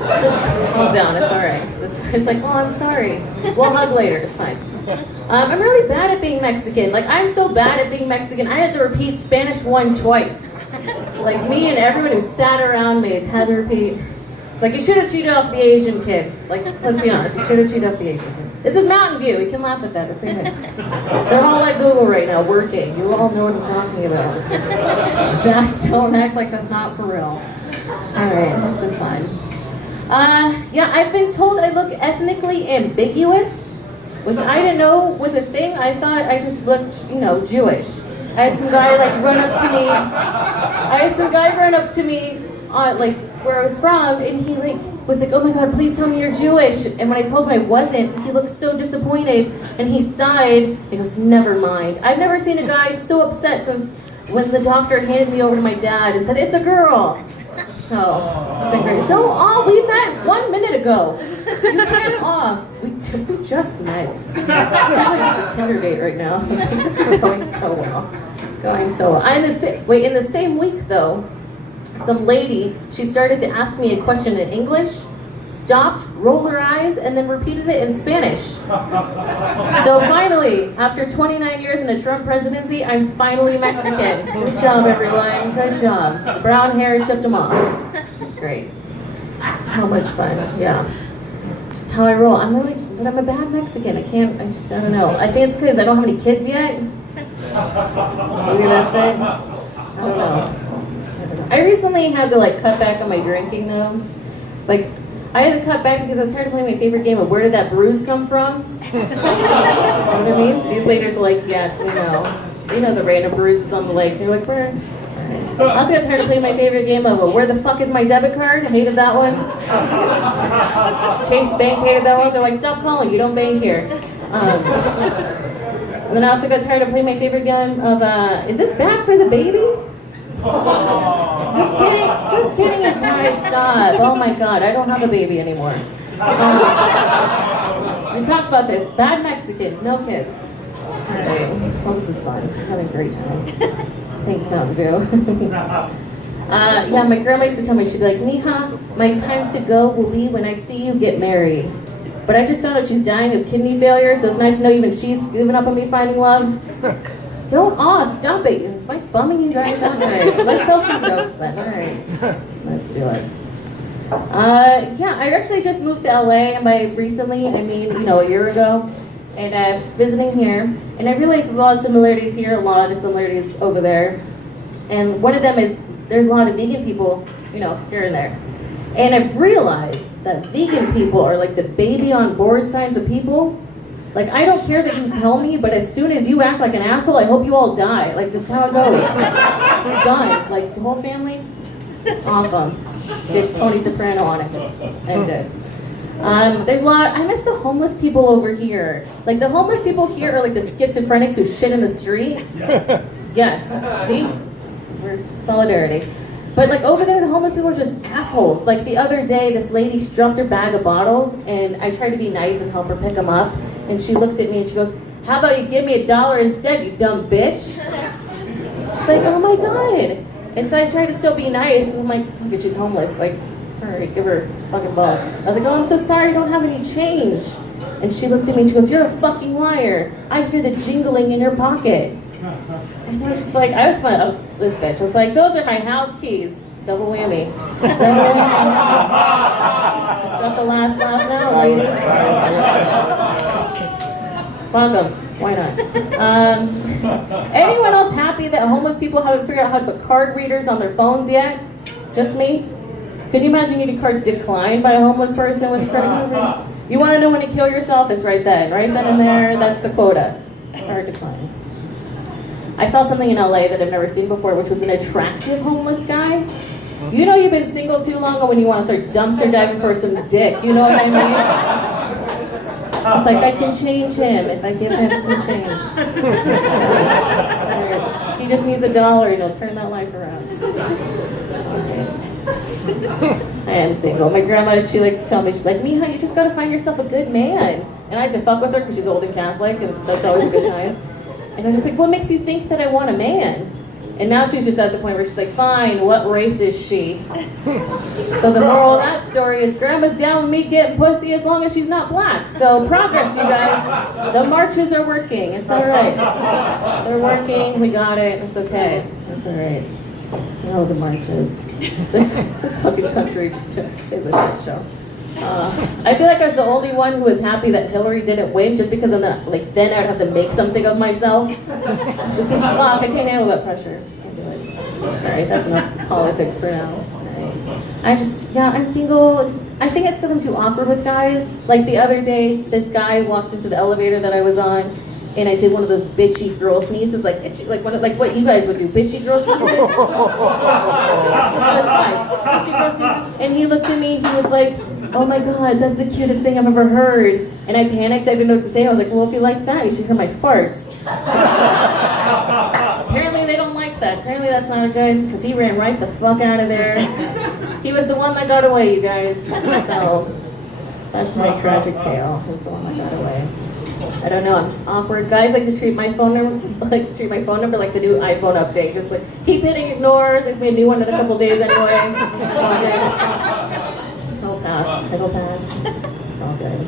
So, calm down, it's all right. This guy's like, oh, I'm sorry. We'll hug later, it's fine. I'm really bad at being Mexican. Like, I'm so bad at being Mexican, I had to repeat Spanish 1 twice. Like, me and everyone who sat around me had to repeat. It's like, you should have cheated off the Asian kid. Like, let's be honest, you should have cheated off the Asian kid. This is Mountain View, we can laugh at that, it's okay. They're all like Google right now, working. You all know what I'm talking about. Don't act like that's not for real. Alright, that's been fun. Yeah, I've been told I look ethnically ambiguous, which I didn't know was a thing. I thought I just looked, Jewish. I had some guy run up to me, where I was from, and he was like, oh my God, please tell me you're Jewish. And when I told him I wasn't, he looked so disappointed, and he sighed. He goes, never mind. I've never seen a guy so upset since when the doctor handed me over to my dad and said, it's a girl. So, it's been great. We met 1 minute ago. You can't, we just met. I'm like a Tinder date right now. This is going so well. In the same week though, some lady, she started to ask me a question in English, stopped, rolled her eyes, and then repeated it in Spanish. So finally, after 29 years in the Trump presidency, I'm finally Mexican. Good job, everyone. Good job. The brown hair tipped them off. It's great. So much fun. Yeah. Just how I roll. I'm a bad Mexican. I don't know. I think it's because I don't have any kids yet. Maybe that's it. I don't know. I recently had to cut back on my drinking though. I had to cut back because I was tired of playing my favorite game of where did that bruise come from? You know what I mean? These ladies are like, yes, we know. You know the random bruises on the legs. You're like, where? I also got tired of playing my favorite game of where the fuck is my debit card? I hated that one. Chase Bank hated that one. They're like, stop calling, you don't bank here. And then I also got tired of playing my favorite game of, is this bad for the baby? Just kidding, you guys, stop. Oh my God, I don't have a baby anymore. We talked about this. Bad Mexican, no kids. Alright, well this is fun. I'm having a great time. Thanks, Mountain View. Yeah, my grandma used to tell me, she'd be like, Mija, my time to go will be when I see you get married. But I just found out she's dying of kidney failure, so it's nice to know even she's giving up on me finding love. Stop it. You're bumming you guys out. Alright, let's tell some jokes then. Alright, let's do it. Yeah, I actually just moved to LA, and by recently, I mean, a year ago. And I'm visiting here, and I realized a lot of similarities here, a lot of similarities over there. And one of them is, there's a lot of vegan people, here and there. And I've realized that vegan people are like the baby on board signs of people. I don't care that you tell me, but as soon as you act like an asshole, I hope you all die. Just how it goes. It's done. The whole family, awesome. Get Tony Soprano on it, just end it. There's a lot, I miss the homeless people over here. The homeless people here are the schizophrenics who shit in the street. Yes, see? We're solidarity. But over there, the homeless people are just assholes. The other day, this lady dropped her bag of bottles, and I tried to be nice and help her pick them up. And she looked at me and she goes, how about you give me $1 instead, you dumb bitch? She's like, oh my God. And so I tried to still be nice, because I'm like, look at she's homeless. Alright, give her a fucking ball. I was like, oh, I'm so sorry, I don't have any change. And she looked at me and she goes, you're a fucking liar. I hear the jingling in your pocket. And I was just I was fun of this bitch. I was like, those are my house keys. Double whammy. Double whammy. It's got the last laugh now, lady. Fuck them. Why not? Anyone else happy that homeless people haven't figured out how to put card readers on their phones yet? Just me? Could you imagine getting a card declined by a homeless person with a credit card? You want to know when to kill yourself? It's right then. Right then and there, that's the quota. Card decline. I saw something in LA that I've never seen before, which was an attractive homeless guy. You've been single too long when you want to start dumpster diving for some dick. You know what I mean? It's I can change him if I give him some change. He just needs $1 and he'll turn that life around. Okay. I am single. My grandma, she likes to tell me, she's like, Mija, you just gotta find yourself a good man. And I had to fuck with her because she's old and Catholic, and that's always a good time. And I'm just like, what makes you think that I want a man? And now she's just at the point where she's like, fine, what race is she? So the moral of that story is grandma's down with me getting pussy as long as she's not black. So progress, you guys. The marches are working. It's all right. They're working. We got it. It's okay. It's all right. Oh, the marches. This fucking country just is a shit show. I feel like I was the only one who was happy that Hillary didn't win, just because of that. Like, then I'd have to make something of myself. Just like, fuck, I can't handle that pressure. Just can't do it. All right, that's enough politics for now. I'm single. I think it's because I'm too awkward with guys. Like the other day, this guy walked into the elevator that I was on, and I did one of those bitchy girl sneezes, like what you guys would do, bitchy girl sneezes. Bitchy girl sneezes. And he looked at me. He was like, "Oh my God, that's the cutest thing I've ever heard." And I panicked. I didn't know what to say. I was like, "Well, if you like that, you should hear my farts." Apparently, they don't like that. Apparently, that's not good because he ran right the fuck out of there. He was the one that got away, you guys. So that's my tragic tale. He was the one that got away. I don't know, I'm just awkward. Guys like to treat my phone number like the new iPhone update. Just like keep hitting ignore. There's been a new one in a couple days anyway. I'll pass. It's all good.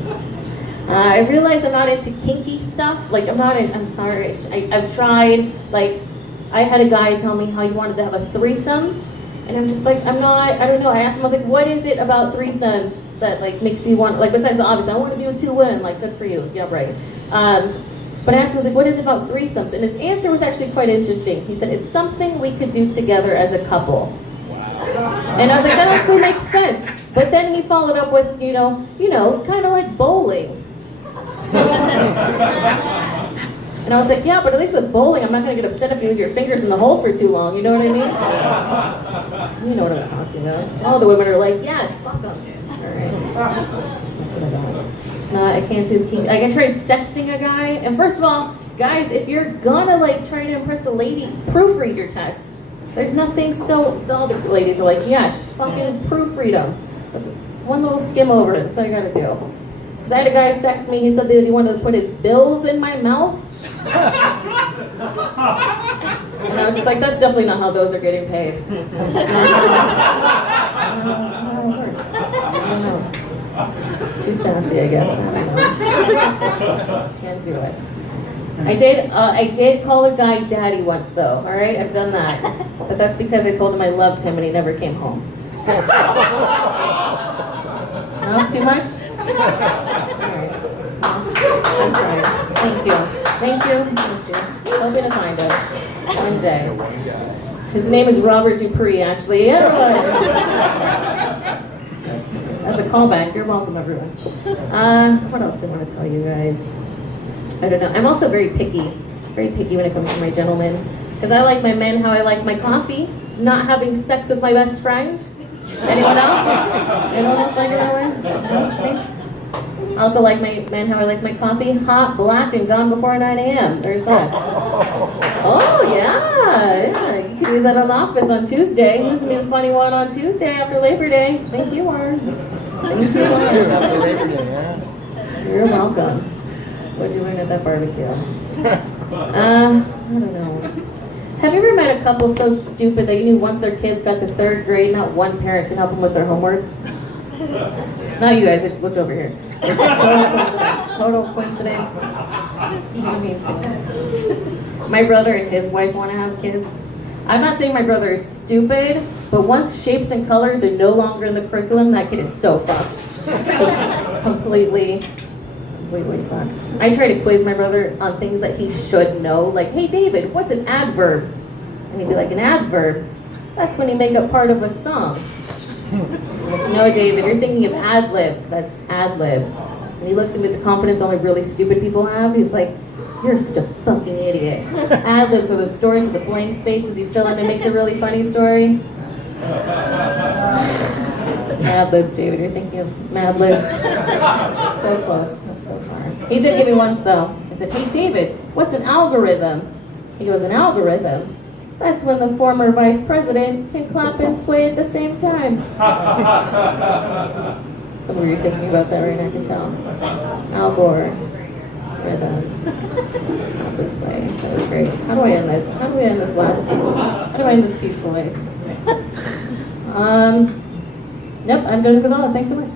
I realize I'm not into kinky stuff. Like I'm sorry. I've tried. Like I had a guy tell me how he wanted to have a threesome. And I'm just like, I don't know. I asked him, I was like, what is it about threesomes that like makes you want, like besides the obvious, I want to do a 2-1, like good for you. Yeah, right. But I asked him, I was like, what is it about threesomes? And his answer was actually quite interesting. He said, it's something we could do together as a couple. Wow. And I was like, that actually makes sense. But then he followed up with, you know, kind of like bowling. And I was like, yeah, but at least with bowling, I'm not going to get upset if you leave your fingers in the holes for too long. You know what I mean? You know what I'm talking about. All the women are like, yes, fuck them. All right. That's what I got. It's not, I can't do kink. I can try sexting a guy. And first of all, guys, if you're gonna like try to impress a lady, proofread your text. There's nothing so, the other ladies are like, yes, fucking proofread them. That's one little skim over it. That's all you gotta do. Because I had a guy text me, he said that he wanted to put his bills in my mouth. And I was just like, that's definitely not how those are getting paid. That's just not how it works. I don't know. It's too sassy, I guess. I don't know. Can't do it. I did call a guy daddy once, though. All right, I've done that. But that's because I told him I loved him and he never came home. No, too much? All right. I'm sorry. Thank you. Hoping to find him one day. His name is Robert Dupree, actually. That's a callback. You're welcome, everyone. What else do I want to tell you guys? I don't know. I'm also very picky when it comes to my gentlemen. Because I like my men how I like my coffee. Not having sex with my best friend. Anyone else? Anyone else like it that way? No, just me? I also like my man how I like my coffee, hot, black, and gone before 9 a.m. There's that. Oh, yeah. You can use that in the office on Tuesday. This will be a funny one on Tuesday after Labor Day. Thank you, Warren. Thank you, Warren. After Labor Day, yeah. You're welcome. What did you learn at that barbecue? I don't know. Have you ever met a couple so stupid that you knew once their kids got to 3rd grade, not one parent could help them with their homework? Not you guys, I just looked over here. It's a total coincidence. I mean, my brother and his wife want to have kids. I'm not saying my brother is stupid, but once shapes and colors are no longer in the curriculum, that kid is so fucked. Just completely fucked. I try to quiz my brother on things that he should know, like, hey David, what's an adverb? And he'd be like, an adverb? That's when you make up part of a song. No, David, you're thinking of ad-lib. That's ad-lib. And he looks at me with the confidence only really stupid people have. He's like, you're such a fucking idiot. Ad-libs are the stories with the blank spaces you fill in and makes a really funny story. Ad-libs, David, you're thinking of Mad Libs. So close, not so far. He did give me once, though. I said, hey, David, what's an algorithm? He goes, an algorithm? That's when the former vice president can clap and sway at the same time. Some of you are thinking about that right now, I can tell. Al Gore. Up this way. That was great. How do I end this? How do we end this, Wes? How do I end this peacefully? Nope, I'm Jenn Gonzalez. Thanks so much.